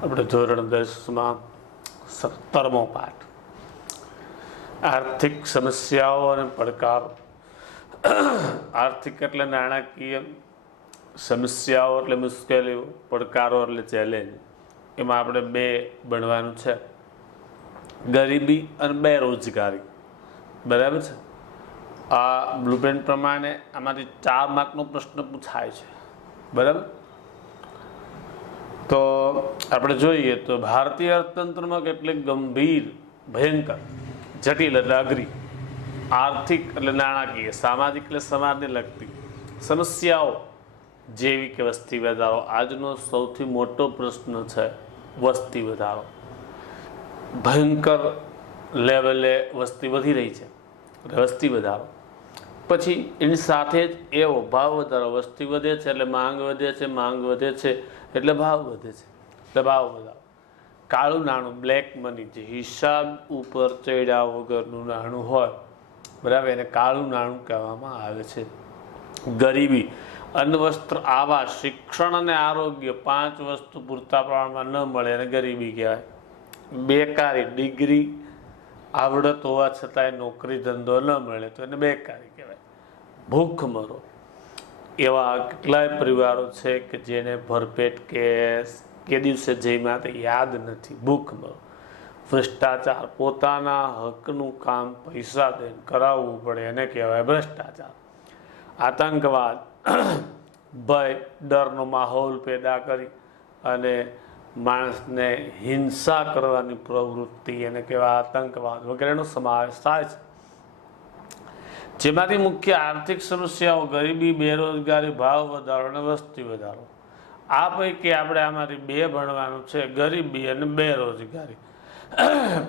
આપણે ધોરણ 10માં 17મો પાઠ આર્થિક સમસ્યાઓ અને પડકારો. આર્થિક એટલે નાણાકીય, સમસ્યાઓ એટલે મુશ્કેલીઓ, પડકારો એટલે ચેલેન્જ. એમાં આપણે બે ભણવાનું છે, ગરીબી અને બેરોજગારી. બરાબર છે. આ બ્લુપ્રિન્ટ પ્રમાણે આમાંથી 4 માર્કનો પ્રશ્ન પૂછાય છે. બરાબર. તો આપણે જોઈએ તો ભારતીય અર્થતંત્રમાં કેટલીક ગંભીર, ભયંકર, જટિલ એટલે અઘરી, આર્થિક એટલે નાણાકીય, સામાજિક એટલે સમાજને લગતી સમસ્યાઓ જેવી કે વસ્તી વધારો. આજનો સૌથી મોટો પ્રશ્ન છે વસ્તી વધારો. ભયંકર લેવલે વસ્તી વધી રહી છે. વસ્તી વધારો પછી એની સાથે જ એવો ભાવ વધારો. વસ્તી વધે છે એટલે માંગ વધે છે, માંગ વધે છે એટલે ભાવ વધે છે, એટલે ભાવ વધારો. કાળું નાણું, બ્લેક મની, જે હિસાબ ઉપર ચડ્યા વગરનું નાણું હોય, બરાબર, એને કાળું નાણું કહેવામાં આવે છે. ગરીબી, અન્ન, વસ્ત્ર, આવાસ, શિક્ષણ અને આરોગ્ય, 5 વસ્તુ પૂરતા પ્રમાણમાં ન મળે એને ગરીબી કહેવાય. બેકારી, ડિગ્રી, આવડત હોવા છતાંય નોકરી ધંધો ન મળે તો એને બેકારી કહેવાય. ભૂખમરો, એવા કેટલાય પરિવારો છે કે જેને ભરપેટ કે દિવસે જમ્યા તે યાદ નથી. ભૂખમરો. ભ્રષ્ટાચાર, પોતાના હકનું કામ પૈસા દઈને કરાવવું પડે એને કહેવાય ભ્રષ્ટાચાર. આતંકવાદ, ભય, ડરનો માહોલ પેદા કરી અને માણસને હિંસા કરવાની પ્રવૃત્તિ એને કહેવાય આતંકવાદ વગેરેનો સમાવેશ થાય છે. જેમાંથી મુખ્ય આર્થિક સમસ્યાઓ ગરીબી, બેરોજગારી, ભાવ વધારો અને વસ્તી વધારો. આ પૈકી આપણે આમાંથી 2 ભણવાનું છે, ગરીબી અને બેરોજગારી.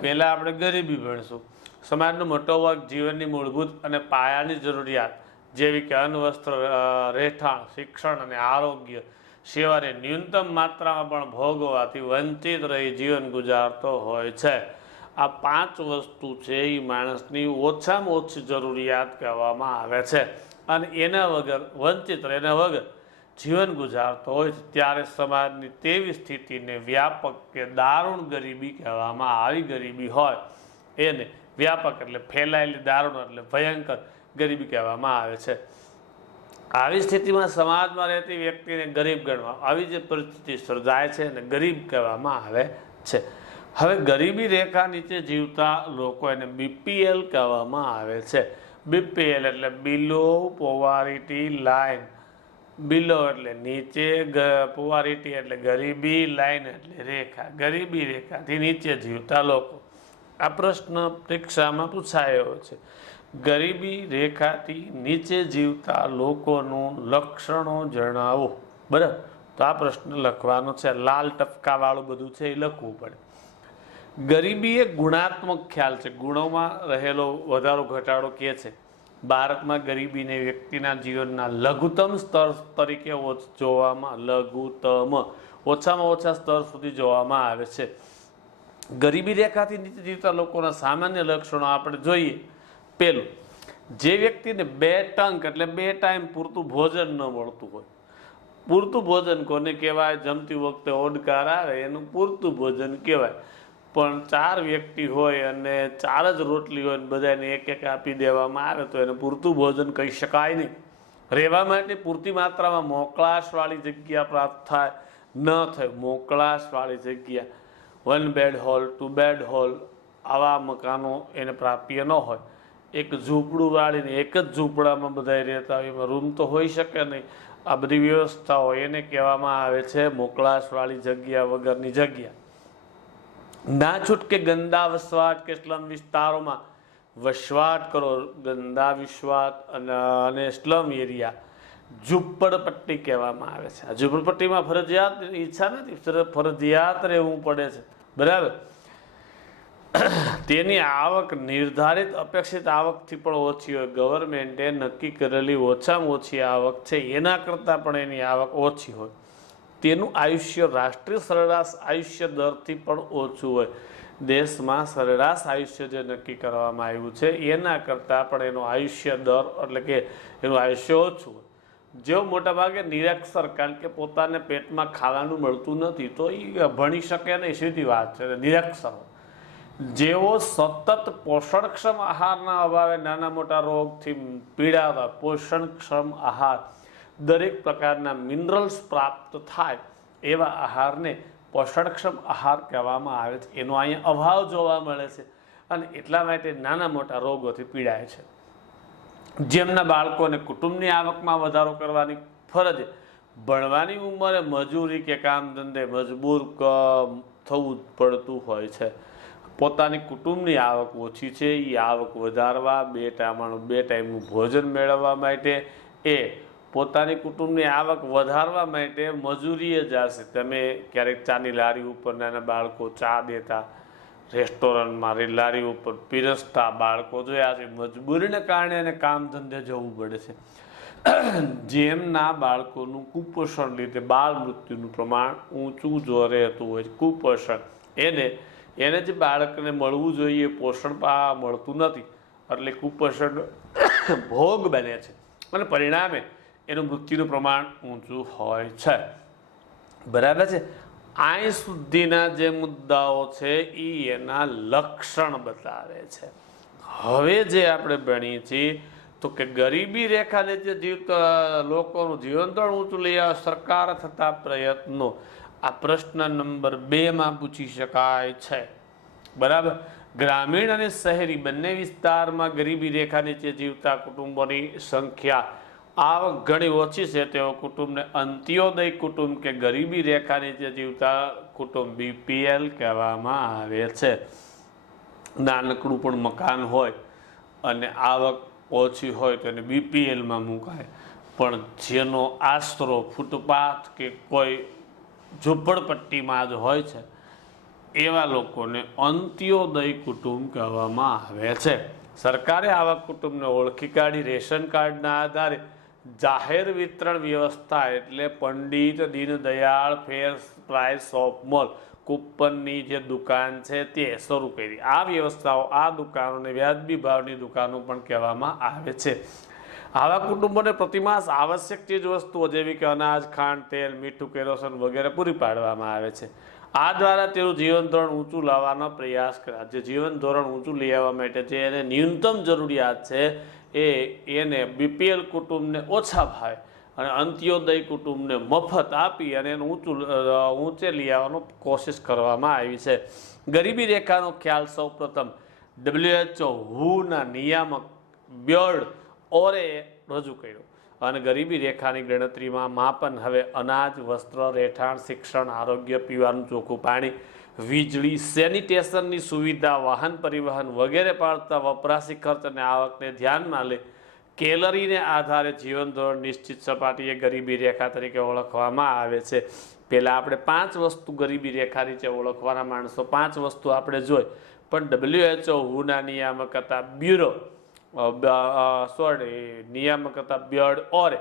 પહેલાં આપણે ગરીબી ભણીશું. સમાજનો મોટો વર્ગ જીવનની મૂળભૂત અને પાયાની જરૂરિયાત જેવી કે અન્ન, વસ્ત્ર, રહેઠાણ, શિક્ષણ અને આરોગ્ય સેવાને ન્યૂનતમ માત્રામાં પણ ભોગવવાથી વંચિત રહી જીવન ગુજારતો હોય છે. આ 5 વસ્તુ છે એ માણસની ઓછામાં ઓછી જરૂરિયાત કહેવામાં આવે છે અને એના વગર વંચિત રહે, એના વગર જીવન ગુજારતો હોય છે. ત્યારે સમાજની તેવી સ્થિતિને વ્યાપક કે દારૂણ ગરીબી કહેવામાં. આવી ગરીબી હોય એને વ્યાપક એટલે ફેલાયેલી, દારૂણ એટલે ભયંકર ગરીબી કહેવામાં આવે છે. આવી સ્થિતિમાં સમાજમાં રહેતી વ્યક્તિને ગરીબ ગણવા, આવી જે પરિસ્થિતિ સર્જાય છે એને ગરીબ કહેવામાં આવે છે. હવે ગરીબી રેખા નીચે જીવતા લોકો એને BPL કહેવામાં આવે છે. BPL એટલે બિલો પોવર્ટી લાઇન. બિલો એટલે નીચે, પોવર્ટી એટલે ગરીબી, લાઇન એટલે રેખા. ગરીબી રેખાથી નીચે જીવતા લોકો. આ પ્રશ્ન પરીક્ષામાં પૂછાયો છે. ગરીબી રેખાથી નીચે જીવતા લોકોનું લક્ષણો જણાવો. બરાબર. તો આ પ્રશ્ન લખવાનો છે. લાલ ટપકાવાળું બધું છે એ લખવું પડે. ગરીબી એ ગુણાત્મક ખ્યાલ છે. ગુણોમાં રહેલો વધારો ઘટાડો કહે છે. ભારતમાં ગરીબીને વ્યક્તિના જીવનના લઘુત્તમ સ્તર તરીકે જોવામાં, લઘુત્તમ ઓછામાં ઓછા સ્તર સુધી જોવામાં આવે છે. ગરીબી રેખાથી નીચે જીવતા લોકોના સામાન્ય લક્ષણો આપણે જોઈએ. પહેલું, જે વ્યક્તિને 2 ટંક એટલે 2 ટાઈમ પૂરતું ભોજન ન મળતું હોય. પૂરતું ભોજન કોને કહેવાય? જમતી વખતે ઓડકાર આવે એનું પૂરતું ભોજન કહેવાય. પણ 4 વ્યક્તિ હોય અને 4 જ રોટલી હોય, બધાને એક આપી દેવામાં આવે તો એને પૂરતું ભોજન કહી શકાય નહીં. રહેવા માટે પૂરતી માત્રામાં મોકળાશવાળી જગ્યા પ્રાપ્ત થાય ન થાય. મોકળાશવાળી જગ્યા, 1 બેડ હોલ, 2 બેડ હોલ, આવા મકાનો એને પ્રાપ્ય ન હોય. એક ઝૂંપડું વાળીને એક જ ઝૂંપડામાં બધા રહેતા હોય, એમાં રૂમ તો હોઈ શકે નહીં. આ બધી વ્યવસ્થાઓ એને કહેવામાં આવે છે મોકળાશવાળી જગ્યા વગરની જગ્યા. ના છૂટકે ગંદા વસવાટ કે સ્લમ વિસ્તારોમાં વસવાટ કરો. ગંદા વિશ્વાસ અને સ્લમ એરિયા, ઝૂંપડપટ્ટી કહેવામાં આવે છે. આ ઝૂંપડપટ્ટીમાં ફરજિયાત ઈચ્છા નથી, ફરજિયાત રહેવું પડે છે. બરાબર. તેની આવક નિર્ધારિત અપેક્ષિત આવકથી પણ ઓછી હોય. ગવર્મેન્ટે નક્કી કરેલી ઓછામાં ઓછી આવક છે એના કરતાં પણ એની આવક ઓછી હોય. તેનું આયુષ્ય રાષ્ટ્રીય સરેરાશ આયુષ્ય દરથી પણ ઓછું હોય. દેશમાં સરેરાશ આયુષ્ય જે નક્કી કરવામાં આવ્યું છે એના કરતાં પણ એનો આયુષ્ય દર એટલે કે એનું આયુષ્ય ઓછું હોય. જેઓ મોટાભાગે નિરક્ષર, કારણ કે પોતાને પેટમાં ખાવાનું મળતું નથી તો એ ભણી શકે નહીં, સીધી વાત છે, નિરક્ષર. જેઓ સતત પોષણક્ષમ આહારના અભાવે નાના મોટા રોગથી પીડાતા, પોષણક્ષમ આહાર, દરેક પ્રકારના મિનરલ્સ પ્રાપ્ત થાય એવા આહારને પોષણક્ષમ આહાર કહેવામાં આવે છે. એનો અહીંયા અભાવ જોવા મળે છે અને એટલા માટે નાના મોટા રોગોથી પીડાય છે. જેમના બાળકોને કુટુંબની આવકમાં વધારો કરવાની ફરજ, ભણવાની ઉંમરે મજૂરી કે કામ ધંધે મજબૂર થવું પડતું હોય છે, પોતાની કુટુંબની આવક ઓછી છે, એ આવક વધારવા, બે ટાઈમનું ભોજન મેળવવા માટે, એ પોતાની કુટુંબની આવક વધારવા માટે મજૂરીએ જશે. તમે ક્યારેક ચાની લારી ઉપર નાના બાળકો ચા દેતા, રેસ્ટોરન્ટમાં લારી ઉપર પીરસતા બાળકો જોયા છે. મજબૂરીને કારણે એને કામ ધંધે જવું પડે છે. જેમના બાળકોનું કુપોષણ લીધે બાળ મૃત્યુનું પ્રમાણ ઊંચું જો રહેતું હોય, કુપોષણ, એને જે બાળકને મળવું જોઈએ પોષણ મળતું નથી, એટલે કુપોષણ ભોગ બને છે અને પરિણામે એનું મૃત્યુનું પ્રમાણ ઊંચું હોય છે. બરાબર છે. અહીં સુધીના જે મુદ્દાઓ છે એ એના લક્ષણ બતાવે છે. હવે જે આપણે ભણીએ છીએ તો કે ગરીબી રેખા નીચે જીવતા લોકોનું જીવન ધોરણ ઊંચું લઈ આવવા સરકાર થતા પ્રયત્નો, આ પ્રશ્ન નંબર 2 પૂછી શકાય છે. બરાબર. ગ્રામીણ અને શહેરી બંને વિસ્તારમાં ગરીબી રેખા નીચે જીવતા કુટુંબોની સંખ્યા આવક ઘણી ઓછી છે તેઓ કુટુંબને અંત્યોદય કુટુંબ કે ગરીબી રેખા નીચે જીવતા કુટુંબ BPL કહેવામાં આવે છે. નાનકડું પણ મકાન હોય અને આવક ઓછી હોય તો એને BPLમાં મુકાય, પણ જેનો આશરો ફૂટપાથ કે કોઈ ઝૂંપડપટ્ટીમાં જ હોય છે એવા લોકોને અંત્યોદય કુટુંબ કહેવામાં આવે છે. સરકારે આવા કુટુંબને ઓળખી કાઢી રેશન કાર્ડના આધારે જાહેર વિતરણ વ્યવસ્થા, એટલે Pandit Deendayal fair price of mall કૂપનની જે દુકાન છે તે શરૂ કરી. આ વ્યવસ્થાઓ, આ દુકાનોને વ્યાજબી ભાવની દુકાનો પણ કહેવામાં આવે છે. આવા કુટુંબોને પ્રતિમાસ આવશ્યક ચીજ વસ્તુઓ જેવી કે અનાજ, ખાંડ, તેલ, મીઠું, કેરોસીન વગેરે પૂરી પાડવામાં આવે છે. આ દ્વારા તેનું જીવન ધોરણ ઊંચું લાવવાનો પ્રયાસ કર્યા. જે જીવન ધોરણ ઊંચું લઈ આવવા માટે જે એને ન્યૂનતમ જરૂરિયાત છે એને BPL કુટુંબને ઓછા ભાવે અને અંત્યોદય કુટુંબને મફત આપી અને એને ઊંચે લઈ આવવાનો કોશિશ કરવામાં આવી છે. ગરીબી રેખાનો ખ્યાલ સૌપ્રથમ WHO નિયામક બ્યર્ડ ઓરે રજૂ કર્યો અને ગરીબી રેખાની ગણતરીમાં માપન હવે અનાજ, વસ્ત્ર, રહેઠાણ, શિક્ષણ, આરોગ્ય, પીવાનું ચોખ્ખું પાણી, વીજળી, સેનિટેશનની સુવિધા, વાહન પરિવહન વગેરે પાડતા વપરાશી ખર્ચ અને આવકને ધ્યાનમાં લે કેલરીને આધારે જીવન ધોરણ નિશ્ચિત સપાટીએ ગરીબી રેખા તરીકે ઓળખવામાં આવે છે. પહેલાં આપણે 5 વસ્તુ ગરીબી રેખા નીચે ઓળખવાના માણસો 5 વસ્તુ આપણે જોઈ, પણ WHO નિયામક હતા નિયામક હતા બ્યર્ડ ઓરે,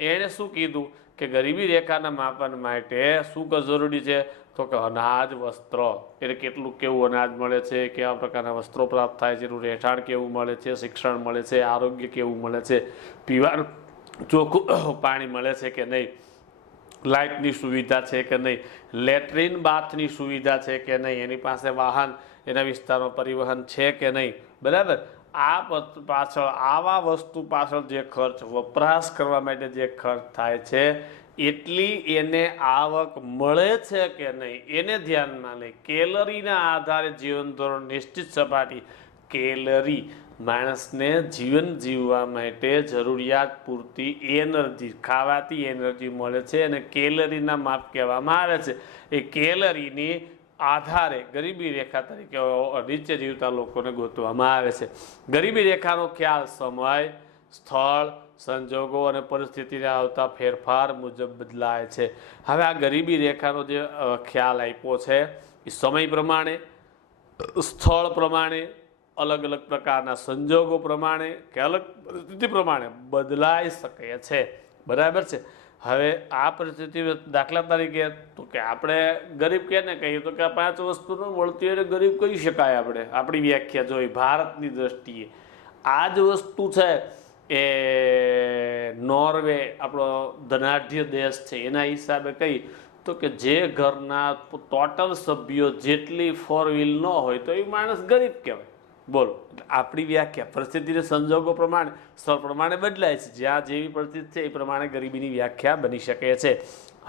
એણે શું કીધું કે ગરીબી રેખાના માપન માટે શું જરૂરી છે તો કે અનાજ, વસ્ત્ર, એટલે કેટલું કેવું અનાજ મળે છે, કેવા પ્રકારના વસ્ત્રો પ્રાપ્ત થાય છે, એનું રહેઠાણ કેવું મળે છે, શિક્ષણ મળે છે, આરોગ્ય કેવું મળે છે, પીવાનું ચોખ્ખું પાણી મળે છે કે નહીં, લાઇટની સુવિધા છે કે નહીં, લેટ્રિન બાથની સુવિધા છે કે નહીં, એની પાસે વાહન, એના વિસ્તારમાં પરિવહન છે કે નહીં. બરાબર. આ પાછળ આવા વસ્તુ પાછળ જે ખર્ચ, વપરાશ કરવા માટે જે ખર્ચ થાય છે એટલી એને આવક મળે છે કે નહીં એને ધ્યાનમાં લઈ કેલરીના આધારે જીવન ધોરણ નિશ્ચિત સપાટી, કેલરી માણસને જીવન જીવવા માટે જરૂરિયાત પૂરતી એનર્જી, ખાવાથી એનર્જી મળે છે અને કેલરીના માપ કહેવામાં આવે છે. એ કેલરીની આધારે ગરીબી રેખા તરીકે નીચે જીવતા લોકોને ગોતવામાં આવે છે. ગરીબી રેખાનો ખ્યાલ સમય, સ્થળ, સંજોગો અને પરિસ્થિતિને આવતા ફેરફાર મુજબ બદલાય છે. હવે આ ગરીબી રેખાનો જે ખ્યાલ આપ્યો છે એ સમય પ્રમાણે, સ્થળ પ્રમાણે, અલગ અલગ પ્રકારના સંજોગો પ્રમાણે કે અલગ પરિસ્થિતિ પ્રમાણે બદલાઈ શકે છે. બરાબર છે. હવે આ પરિસ્થિતિ દાખલા તરીકે તો કે આપણે ગરીબ કેને કહીએ તો કે આ 5 વસ્તુનું મળતી હોય ગરીબ કહી શકાય. આપણે આપણી વ્યાખ્યા જોઈ ભારતની દ્રષ્ટિએ આ જ વસ્તુ છે એ નોર્વે આપણો ધનાઢ્ય દેશ છે એના હિસાબે કહી તો કે જે ઘરના ટોટલ સભ્યો જેટલી 4 વ્હીલ ન હોય તો એ માણસ ગરીબ કહેવાય. બોલો, આપણી વ્યાખ્યા પરિસ્થિતિના સંજોગો પ્રમાણે સ્થળ પ્રમાણે બદલાય છે. જ્યાં જેવી પરિસ્થિતિ છે એ પ્રમાણે ગરીબીની વ્યાખ્યા બની શકે છે.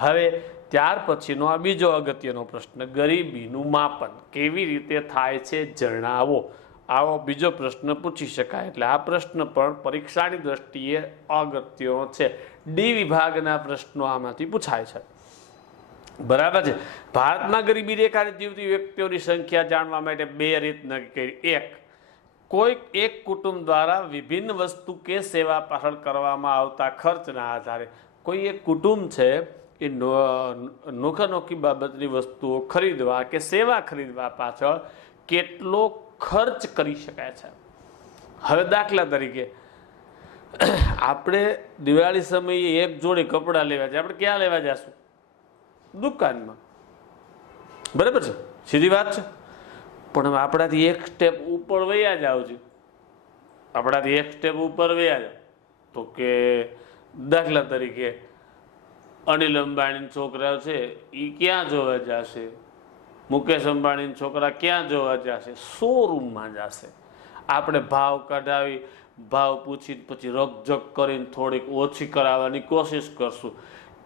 હવે ત્યાર પછીનો આ બીજો અગત્યનો પ્રશ્ન, ગરીબીનું માપન કેવી રીતે થાય છે જણાવો. આવો બીજો પ્રશ્ન પૂછી શકાય. એટલે આ પ્રશ્ન પણ પરીક્ષાની દ્રષ્ટિએ અગત્યનો છે. ડી વિભાગના પ્રશ્નો આમાંથી પૂછાય છે. બરાબર છે. ભારતમાં ગરીબી રેખાની જીવતી વ્યક્તિઓની સંખ્યા જાણવા માટે 2 રીત નક્કી કરી. કોઈ એક કુટુંબ દ્વારા વિભિન્ન વસ્તુ કે સેવા પાછળ કરવામાં આવતા ખર્ચના આધારે કોઈ એક કુટુંબ છે એ નોખી બાબતની વસ્તુઓ ખરીદવા કે સેવા ખરીદવા પાછળ કેટલો ખર્ચ કરી શકાય છે. હવે દાખલા તરીકે આપણે દિવાળી સમયે એક જોડી કપડાં લેવા છે, આપણે ક્યાં લેવા જઈશું? દુકાનમાં. બરાબર છે, સીધી વાત છે. પણ આપણાથી એક સ્ટેપ ઉપર વયા જાવ છે, આપણાથી એક સ્ટેપ ઉપર વયા જાવ તો કે દાખલા તરીકે અનિલ અંબાણીના છોકરા છે એ ક્યાં જોવા જશે? મુકેશ અંબાણીના છોકરા ક્યાં જોવા જશે? શોરૂમમાં જશે. આપણે ભાવ કઢાવી, ભાવ પૂછી પછી રકઝક કરીને થોડીક ઓછી કરાવવાની કોશિશ કરશું.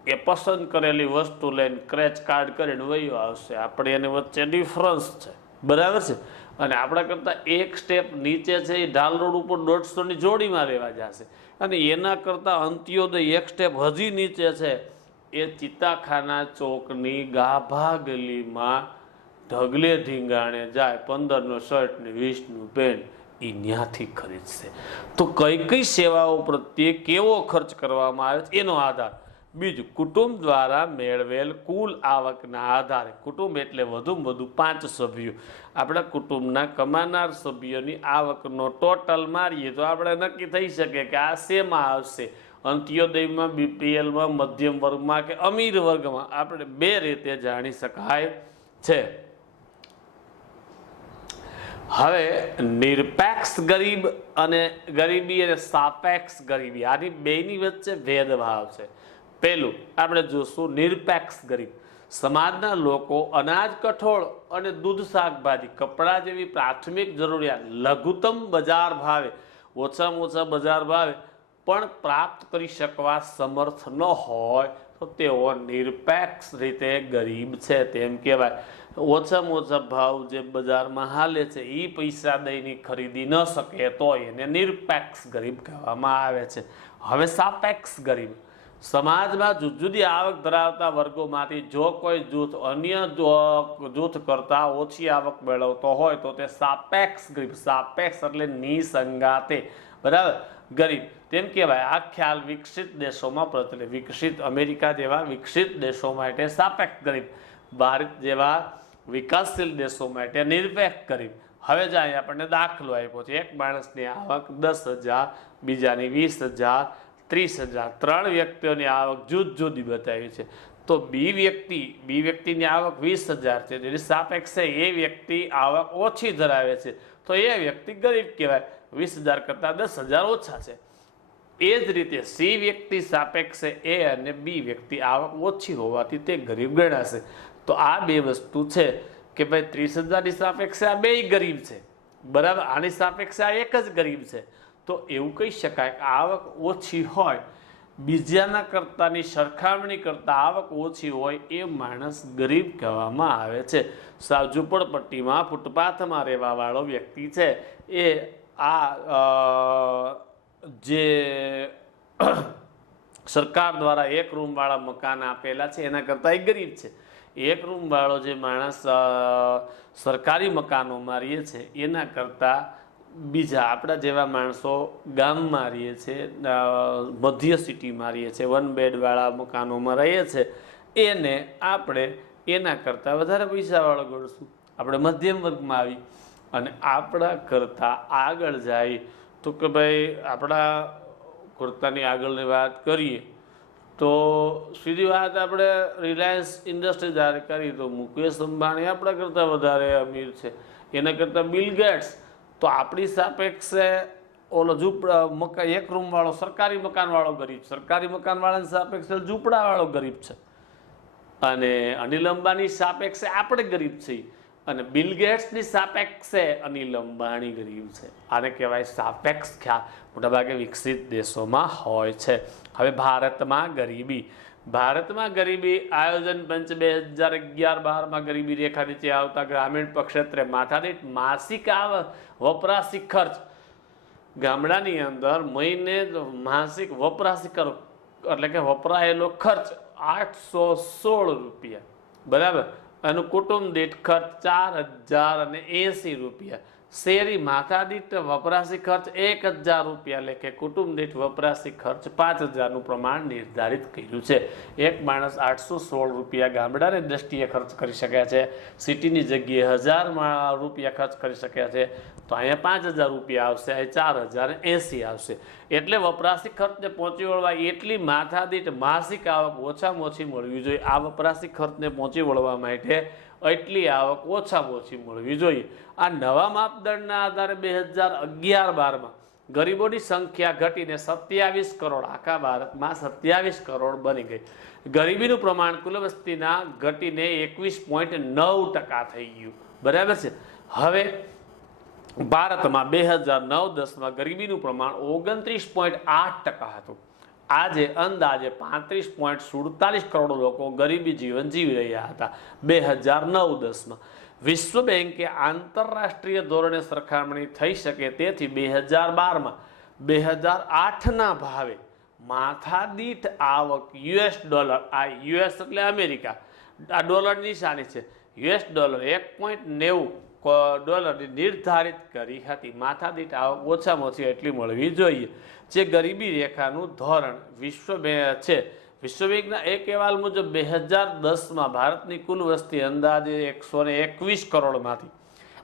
એ પસંદ કરેલી વસ્તુ લઈને ક્રેચ કાર્ડ કરીને વયો આવશે. આપણે એની વચ્ચે ડિફરન્સ છે. બરાબર છે. અને આપણા કરતાં એક સ્ટેપ નીચે છે એ ઢાલ રોડ ઉપર 150ની જોડીમાં રહેવા જશે. અને એના કરતાં અંત્યોદય એક સ્ટેપ હજી નીચે છે એ ચિત્તાખાના ચોકની ગાભા ગલીમાં ઢગલે ઢીંગાણે જાય 15નો શર્ટ ને 20નું પેન્ટ એ ત્યાંથી ખરીદશે. તો કઈ કઈ સેવાઓ પ્રત્યે કેવો ખર્ચ કરવામાં આવે છે એનો આધાર. બીજું, કુટુંબ દ્વારા મેળવેલ કુલ આવકના આધારે. કુટુંબ એટલે વધુમાં વધુ 5 સભ્યો. આપણા કુટુંબના કમાનાર સભ્યોની આવકનો ટોટલ મારીએ તો આપણે નક્કી થઈ શકે કે આ શેમાં આવશે. અંત્યોદયમાં, બીપીએલમાં, મધ્યમ વર્ગમાં કે અમીર વર્ગમાં. આપણે 2 રીતે જાણી શકાય છે. હવે નિરપેક્ષ ગરીબી અને સાપેક્ષ ગરીબી, આની બેની વચ્ચે ભેદભાવ છે. પહેલું આપણે જોશું નિરપેક્ષ ગરીબ. સમાજના લોકો અનાજ, કઠોળ અને દૂધ, શાકભાજી, કપડાં જેવી પ્રાથમિક જરૂરિયાત લઘુત્તમ બજાર ભાવે, ઓછામાં ઓછા બજાર ભાવે પણ પ્રાપ્ત કરી શકવા સમર્થ ન હોય તો તેઓ નિરપેક્ષ રીતે ગરીબ છે તેમ કહેવાય. ઓછામાં ઓછા ભાવ જે બજારમાં હાલે છે એ પૈસા દઈને ખરીદી ન શકે તો એને નિરપેક્ષ ગરીબ કહેવામાં આવે છે. હવે સાપેક્ષ ગરીબ, સમાજમાં જુદી જુદી આવક ધરાવતા વર્ગોમાંથી જો કોઈ જૂથ અન્ય જૂથ કરતાં ઓછી આવક મેળવતો હોય તો તે સાપેક્ષ ગરીબ. સાપેક્ષ એટલે નિસંગાતે, બરાબર, ગરીબ તેમ કહેવાય. આ ખ્યાલ વિકસિત દેશોમાં પ્રચલિત. વિકસિત અમેરિકા જેવા વિકસિત દેશો માટે સાપેક્ષ ગરીબ, ભારત જેવા વિકાસશીલ દેશો માટે નિરપેક્ષ ગરીબ. હવે જાય આપણને દાખલો આપ્યો છે. એક માણસની આવક 10,000, બીજાની 20,000, 30,000. 3 વ્યક્તિઓની આવક જુદી બતાવી છે. તો બી વ્યક્તિની આવક 20,000 છે, જેની સાપેક્ષે એ વ્યક્તિ આવક ઓછી ધરાવે છે તો એ વ્યક્તિ ગરીબ કહેવાય. 20,000 કરતાં 10,000 ઓછા છે. એ જ રીતે સી વ્યક્તિ સાપેક્ષે એ અને બી વ્યક્તિ આવક ઓછી હોવાથી તે ગરીબ ગણાશે. તો આ 2 વસ્તુ છે કે ભાઈ 30,000ની સાપેક્ષે આ 2 ગરીબ છે, બરાબર. આની સાપેક્ષે આ એક જ ગરીબ છે. તો એવું કહી શકાય કે આવક ઓછી હોય, બીજાના કરતાંની સરખામણી કરતાં આવક ઓછી હોય એ માણસ ગરીબ કહેવામાં આવે છે. સાવ ઝૂંપડપટ્ટીમાં ફૂટપાથમાં રહેવાવાળો વ્યક્તિ છે એ આ જે સરકાર દ્વારા 1 રૂમવાળા મકાન આપેલા છે એના કરતાં એ ગરીબ છે. 1 રૂમવાળો જે માણસ સરકારી મકાનોમાં રહે છે એના કરતાં બીજા આપણા જેવા માણસો ગામમાં રહીએ છીએ, મધ્ય સિટીમાં રહીએ છીએ, 1 બેડવાળા મકાનોમાં રહીએ છીએ, એને આપણે એના કરતાં વધારે પૈસાવાળો ગણશું. આપણે મધ્યમ વર્ગમાં આવી અને આપણા કરતાં આગળ જાય તો કે ભાઈ આપણા કરતાંની આગળની વાત કરીએ તો સીધી વાત આપણે રિલાયન્સ ઇન્ડસ્ટ્રી જ્યારે કરીએ તો મુકેશ અંબાણી આપણા કરતાં વધારે અમીર છે, એના કરતાં બિલ ગેટ્સ. તો આપણી સાપેક્ષે ઓલો એક રૂમ વાળો સરકારી મકાન વાળો ગરીબ, સરકારી મકાન વાળાની સાપેક્ષે ઝૂંપડા વાળો ગરીબ છે, અને અનિલ અંબાની સાપેક્ષે આપણે ગરીબ છીએ, અને બિલ ગેટ્સની સાપેક્ષે અનિલ અંબાણી ગરીબ છે. આને કહેવાય સાપેક્ષ ખ્યાલ. મોટાભાગે વિકસિત દેશોમાં હોય છે. હવે ભારતમાં ગરીબી આયોજન પંચ 2011-12 ગરીબી રેખા નીચે આવતા ગ્રામીણ ક્ષેત્રે માથાદીઠ માસિક આવક વપરાશી ખર્ચ ગામડાની અંદર મહિને માસિક વપરાશી ખર્ચ એટલે કે વપરાયેલો ખર્ચ 816 રૂપિયા, બરાબર. એનું કુટુંબ દીઠ ખર્ચ 4080 રૂપિયા. શેરી માથાદીઠ વપરાશી ખર્ચ 1000 રૂપિયા લેખે કુટુંબ દીઠ વપરાશી ખર્ચ 5000નું પ્રમાણ નિર્ધારિત કર્યું છે. એક માણસ 816 રૂપિયા ગામડાની દ્રષ્ટિએ ખર્ચ કરી શકે છે, સિટીની જગ્યાએ 1000 રૂપિયા ખર્ચ કરી શકે છે. તો અહીંયા 5000 રૂપિયા આવશે, અહીં 4080 આવશે. એટલે વપરાશી ખર્ચને પહોંચી વળવા એટલી માથાદીઠ માસિક આવક ઓછામાં ઓછી મળવી જોઈએ. આ વપરાશી ખર્ચને પહોંચી વળવા માટે એટલી આવક ઓછામાં ઓછી મળવી જોઈએ. આ નવા માપદંડના આધારે 2011-12 ગરીબોની સંખ્યા ઘટીને 27 કરોડ, આખા ભારતમાં 27 કરોડ બની ગઈ. ગરીબીનું પ્રમાણ કુલ વસ્તીના ઘટીને 21.9% થઈ ગયું, બરાબર છે. હવે ભારતમાં 2009-10 ગરીબીનું પ્રમાણ 29.8% હતું. આજે અંદાજે 35.47 કરોડ લોકો ગરીબી જીવન જીવી રહ્યા હતા 2009-10. વિશ્વ બેંકે આંતરરાષ્ટ્રીય ધોરણે સરખામણી થઈ શકે તેથી 2012 2008ના ભાવે માથાદીઠ આવક $, આ US એટલે અમેરિકા, આ ડોલરની નિશાની છે, $1.90 નિર્ધારિત કરી હતી. માથાદીઠ આવક ઓછામાં ઓછી એટલી મળવી જોઈએ, જે ગરીબી રેખાનું ધોરણ વિશ્વ છે. વિશ્વ બેંકના એક અહેવાલ મુજબ 2010માં ભારતની કુલ વસ્તી અંદાજે 121 કરોડમાંથી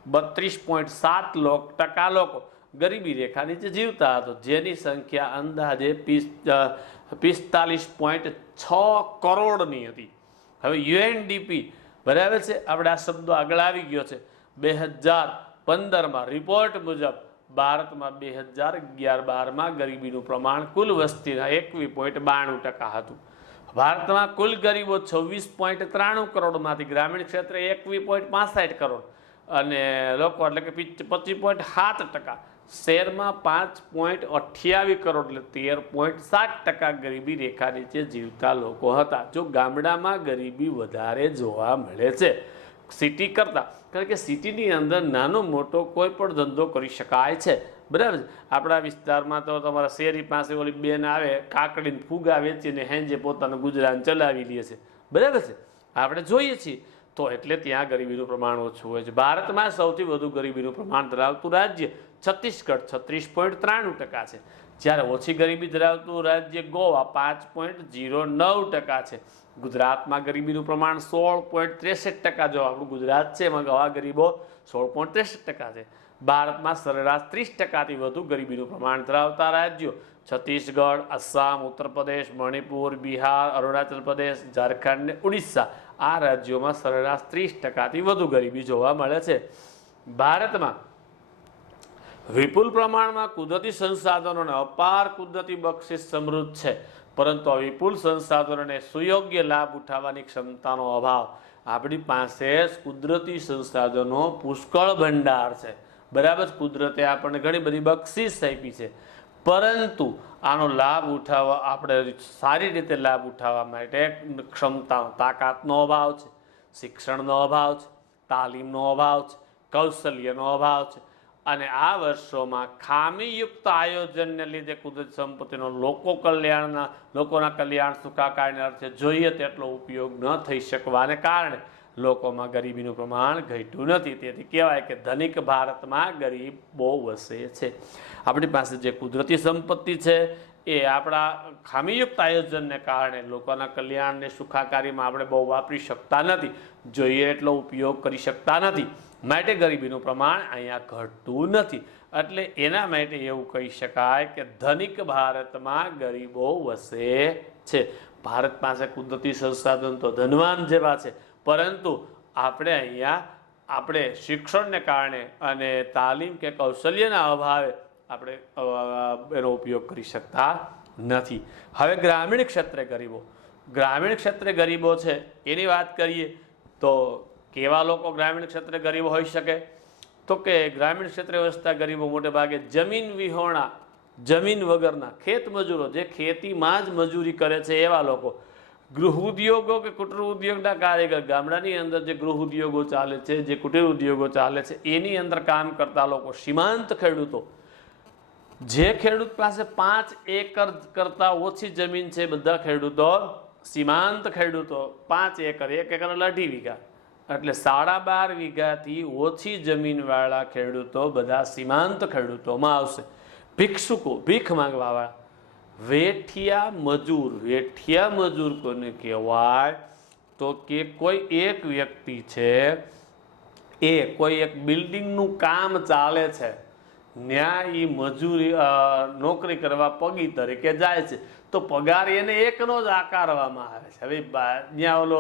32.7% લોકો ગરીબી રેખા નીચે જીવતા હતો, જેની સંખ્યા અંદાજે 45.6 કરોડની હતી. હવે UNDP, બરાબર છે, આપણે આ શબ્દો આગળ આવી ગયો છે. 2015માં રિપોર્ટ મુજબ ભારતમાં 2011-12 ગરીબીનું પ્રમાણ કુલ વસ્તીના 21.92% હતું. ભારતમાં કુલ ગરીબો 26.93 કરોડમાંથી ગ્રામીણ ક્ષેત્રે 21.65 કરોડ અને લોકો એટલે કે 25.7%, શહેરમાં 5.28 કરોડ એટલે 13.7% ગરીબી રેખા નીચે જીવતા લોકો હતા. જો ગામડામાં ગરીબી વધારે જોવા મળે છે સિટી કરતાં, કારણ કે સિટીની અંદર નાનો મોટો કોઈ પણ ધંધો કરી શકાય છે, બરાબર છે. આપણા વિસ્તારમાં તો તમારા શેરી પાસે ઓલી બેન આવે કાકડીને ફુગા વેચીને હેંજે પોતાનું ગુજરાન ચલાવી લે છે, બરાબર છે, આપણે જોઈએ છીએ. તો એટલે ત્યાં ગરીબીનું પ્રમાણ ઓછું હોય છે. ભારતમાં સૌથી વધુ ગરીબીનું પ્રમાણ ધરાવતું રાજ્ય છત્તીસગઢ 36.93% છે, જ્યારે ઓછી ગરીબી ધરાવતું રાજ્ય ગોવા 5.09% છે. ગુજરાતમાં ગરીબીનું પ્રમાણ 16.63%. જો આપણું ગુજરાત છે એમાં ગવા ગરીબો 16.63% છે. ભારતમાં સરેરાશ 30%થી વધુ ગરીબીનું પ્રમાણ ધરાવતા રાજ્યો છત્તીસગઢ, આસામ, ઉત્તર પ્રદેશ, મણિપુર, બિહાર, અરુણાચલ પ્રદેશ, ઝારખંડ અને ઓડિશા. આ રાજ્યોમાં સરેરાશ 30%થી વધુ ગરીબી જોવા મળે છે. ભારતમાં વિપુલ પ્રમાણમાં કુદરતી સંસાધનો અને અપાર કુદરતી બક્ષિસ સમૃદ્ધ છે, પરંતુ આ વિપુલ સંસાધનોને સુયોગ્ય લાભ ઉઠાવવાની ક્ષમતાનો અભાવ. આપણી પાસે કુદરતી સંસાધનો પુષ્કળ ભંડાર છે, બરાબર. કુદરતે આપણને ઘણી બધી બક્ષિસ આપી છે, પરંતુ આનો લાભ ઉઠાવવા, આપણે સારી રીતે લાભ ઉઠાવવા માટે ક્ષમતા તાકાતનો અભાવ છે, શિક્ષણનો અભાવ છે, તાલીમનો અભાવ છે, કૌશલ્યનો અભાવ છે. અને આ વર્ષોમાં ખામીયુક્ત આયોજનને લીધે કુદરતી સંપત્તિનો લોકોના કલ્યાણ સુખાકારીના અર્થે જોઈએ તેટલો ઉપયોગ ન થઈ શકવાને કારણે લોકોમાં ગરીબીનું પ્રમાણ ઘટ્યું નથી. તેથી કહેવાય કે ધનિક ભારતમાં ગરીબ બહુ વસે છે. આપણી પાસે જે કુદરતી સંપત્તિ છે એ આપણા ખામીયુક્ત આયોજનને કારણે લોકોના કલ્યાણને સુખાકારીમાં આપણે બહુ વાપરી શકતા નથી, જોઈએ એટલો ઉપયોગ કરી શકતા નથી, માટે ગરીબીનું પ્રમાણ અહીંયા ઘટતું નથી. એટલે એના માટે એવું કહી શકાય કે ધનિક ભારતમાં ગરીબો વસે છે. ભારત પાસે કુદરતી સંસાધન તો ધનવાન જેવા છે, પરંતુ આપણે શિક્ષણને કારણે અને તાલીમ કે કૌશલ્યના અભાવે આપણે એનો ઉપયોગ કરી શકતા નથી. હવે ગ્રામીણ ક્ષેત્રે ગરીબો છે એની વાત કરીએ તો કેવા લોકો ગ્રામીણ ક્ષેત્રે ગરીબ હોઈ શકે? તો કે ગ્રામીણ ક્ષેત્રે વસતા ગરીબો મોટે ભાગે જમીન વિહોણા, જમીન વગરના ખેત મજૂરો, જે ખેતીમાં જ મજૂરી કરે છે એવા લોકો, ગૃહ ઉદ્યોગો કે કુટીર ઉદ્યોગના કારીગર, ગામડાની અંદર જે ગૃહ ઉદ્યોગો ચાલે છે, જે કુટીર ઉદ્યોગો ચાલે છે એની અંદર કામ કરતા લોકો, સીમાંત ખેડૂતો, જે ખેડૂત પાસે 5 એકર કરતા ઓછી જમીન છે, બધા ખેડૂતો સીમાંત ખેડૂતો. 5 એકર, 1 એકર એટલે 2.5 વીઘા, એટલે 12.5 વીઘાથી ઓછી જમીનવાળા ખેડૂતો બધા સીમાંત ખેડૂતોમાં આવશે. ભિક્ષુકો, ભીખ માંગવાવાળા, વેઠિયા મજૂર કોને કહેવાય? તો કે કોઈ એક વ્યક્તિ છે, એ કોઈ એક બિલ્ડિંગનું કામ ચાલે છે, ન્યા એ મજૂરી નોકરી કરવા પગી તરીકે જાય છે, તો પગાર એને એકનો જ આકારવામાં આવે છે. હવે ત્યાં ઓલો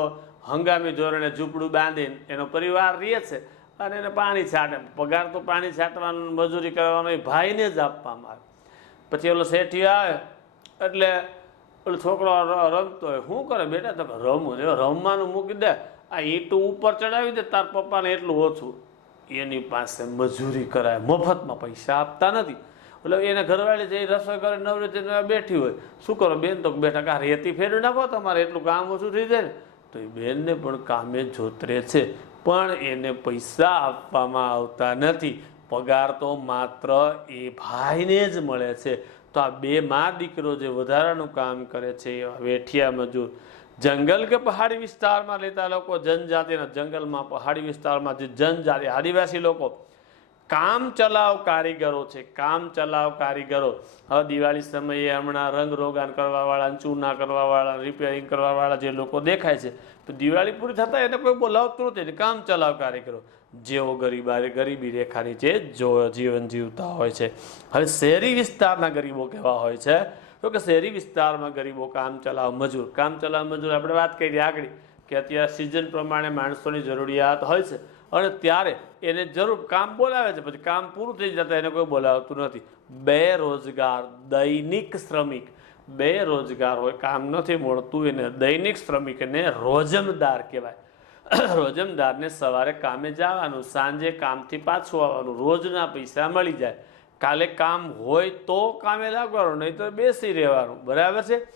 હંગામી ધોરણે ઝૂંપડું બાંધીને એનો પરિવાર રહે છે અને એને પાણી છાંટે, પગાર તો પાણી છાંટવાનું, મજૂરી કરવાનો એ ભાઈને જ આપવામાં આવે. પછી ઓલો શેઠી આવે એટલે ઓલો છોકરો રમતો હોય, શું કરે બેટા? તો રમવું છે, રમવાનું મૂકી દે, આ ઈંટું ઉપર ચડાવી દે, તાર પપ્પાને એટલું ઓછું. એની પાસે મજૂરી કરાય, મફતમાં પૈસા આપતા નથી. એટલે એને ઘરવાળી જઈ રસોઈ કરે, નવરી બેઠી હોય, શું કરો બેન? તો બેઠા કા રેતી ફેરવી નાખો, તમારે એટલું કામ ઓછું થઈ જાય ને. તો એ બેનને પણ કામે જોતરે છે, પણ એને પૈસા આપવામાં આવતા નથી. પગાર તો માત્ર એ ભાઈને જ મળે છે. તો આ 2 માં દીકરો જે વધારાનું કામ કરે છે એવા વેઠિયા મજૂર, જંગલ કે પહાડી વિસ્તારમાં રહેતા લોકો, જનજાતિના જંગલમાં, પહાડી વિસ્તારમાં જે જનજાતિ આદિવાસી લોકો, કામ ચલાવ કારીગરો છે. હવે દિવાળી સમયે હમણાં રંગ રોગાન કરવાવાળા, ચૂના કરવાવાળા, રિપેરિંગ કરવાવાળા જે લોકો દેખાય છે, તો દિવાળી પૂરી થતાં એને કોઈ બોલાવતું નથી. કામ ચલાવ કારીગરો, જેઓ ગરીબી રેખાની જે જીવન જીવતા હોય છે. હવે શહેરી વિસ્તારના ગરીબો કેવા હોય છે? તો કે શહેરી વિસ્તારમાં ગરીબો કામ ચલાવ મજૂર આપણે વાત કરી આગળ કે અત્યારે સિઝન પ્રમાણે માણસોની જરૂરિયાત હોય છે અને ત્યારે એને જરૂર કામ બોલાવે છે, પછી કામ પૂરું થઈ જતા એને કોઈ બોલાવતું નથી. બેરોજગાર, દૈનિક શ્રમિક, બેરોજગાર હોય, કામ નથી મળતું, એને દૈનિક શ્રમિક, એને રોજમદાર કહેવાય. રોજમદારને સવારે કામે જવાનું, સાંજે કામથી પાછું આવવાનું, રોજના પૈસા મળી જાય. કાલે કામ હોય તો કામે લાગવાનું, નહીં તો બેસી રહેવાનું. બરાબર છે?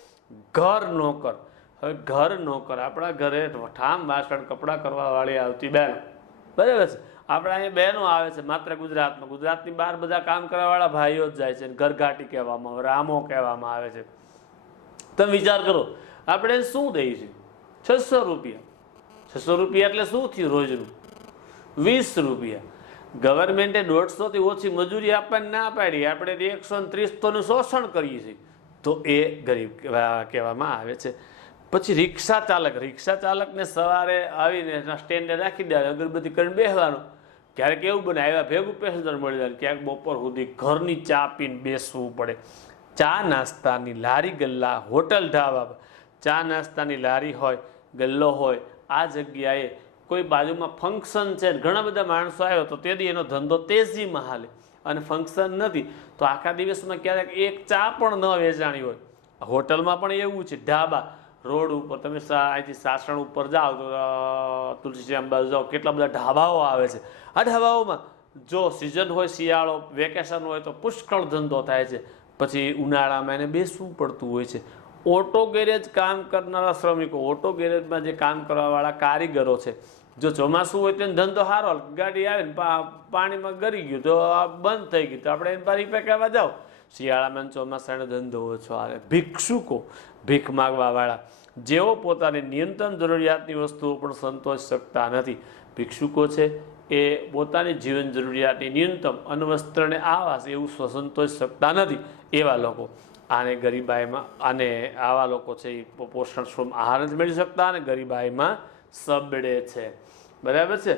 ઘર નોકર, હવે ઘર નોકર, આપણા ઘરે ઠામ વાસણ કપડાં કરવા વાળી આવતી બહેનો, બરાબર છે? આપણા અહીંયા બહેનો આવે છે માત્ર ગુજરાતમાં, ગુજરાતની બહાર બધા કામ કરવાવાળા ભાઈઓ જ જાય છે, ઘરઘાટી કહેવામાં આવે, રામો કહેવામાં આવે છે. તમે વિચાર કરો, આપણે શું દઈએ છીએ? 600 રૂપિયા. 600 રૂપિયા એટલે શું થયું? રોજનું 20 રૂપિયા. ગવર્મેન્ટે 150 થી ઓછી મજૂરી આપવાની ના પાડી, આપણે 130 તોનું શોષણ કરીએ છીએ, તો એ ગરીબ કહેવામાં આવે છે. પછી રિક્ષા ચાલકને સવારે આવીને સ્ટેન્ડે રાખી દે, અગરબત્તી કરીને બેસવાનું. ક્યારેક એવું બને આવ્યા ભેગું પેસેન્જર મળી જાય, ક્યાંક બપોર સુધી ઘરની ચા પીને બેસવું પડે. ચા નાસ્તાની લારી ગલ્લા, હોટલ ઢાબા, ચા નાસ્તાની લારી હોય, ગલ્લો હોય, આ જગ્યાએ કોઈ બાજુમાં ફંક્શન છે, ઘણા બધા માણસો આવ્યો તો તેથી એનો ધંધો તેજીમાં હાલે, અને ફંક્શન નથી તો આખા દિવસમાં ક્યારેક એક ચા પણ ન વેચાણી હોય. હોટલમાં પણ એવું છે. ઢાબા રોડ ઉપર, તમે અહીંથી સાસણ ઉપર જાઓ તો તુલસીશ્યામ બાજુ જાઓ, કેટલા બધા ઢાબાઓ આવે છે. આ ઢાબાઓમાં જો સિઝન હોય, શિયાળો, વેકેશન હોય તો પુષ્કળ ધંધો થાય છે. પછી ઉનાળામાં એને બેસવું પડતું હોય છે. ઓટો ગેરેજ કામ કરનારા શ્રમિકો, ઓટો ગેરેજમાં જે કામ કરવાવાળા કારીગરો છે, જો ચોમાસું હોય તો ધંધો સારો, ગાડી આવે ને પાણીમાં ગરી ગયું તો બંધ થઈ ગયું તો આપણે એને પાછી પેકાવા જાઓ. શિયાળામાં ચોમાસાનો ધંધો ઓછો આવે. ભિક્ષુકો, ભીખ માગવાવાળા, જેઓ પોતાની ન્યૂનતમ જરૂરિયાતની વસ્તુઓ પણ સંતોષી શકતા નથી. ભિક્ષુકો છે એ પોતાની જીવન જરૂરિયાતની ન્યૂનતમ અન્ન વસ્ત્રને આવાસ એવું સંતોષી શકતા નથી. એવા લોકો, આને ગરીબાઈમાં, અને આવા લોકો છે એ પોષણક્ષમ આહાર જ મેળવી શકતા અને ગરીબાઈમાં સબડે છે. બરાબર છે?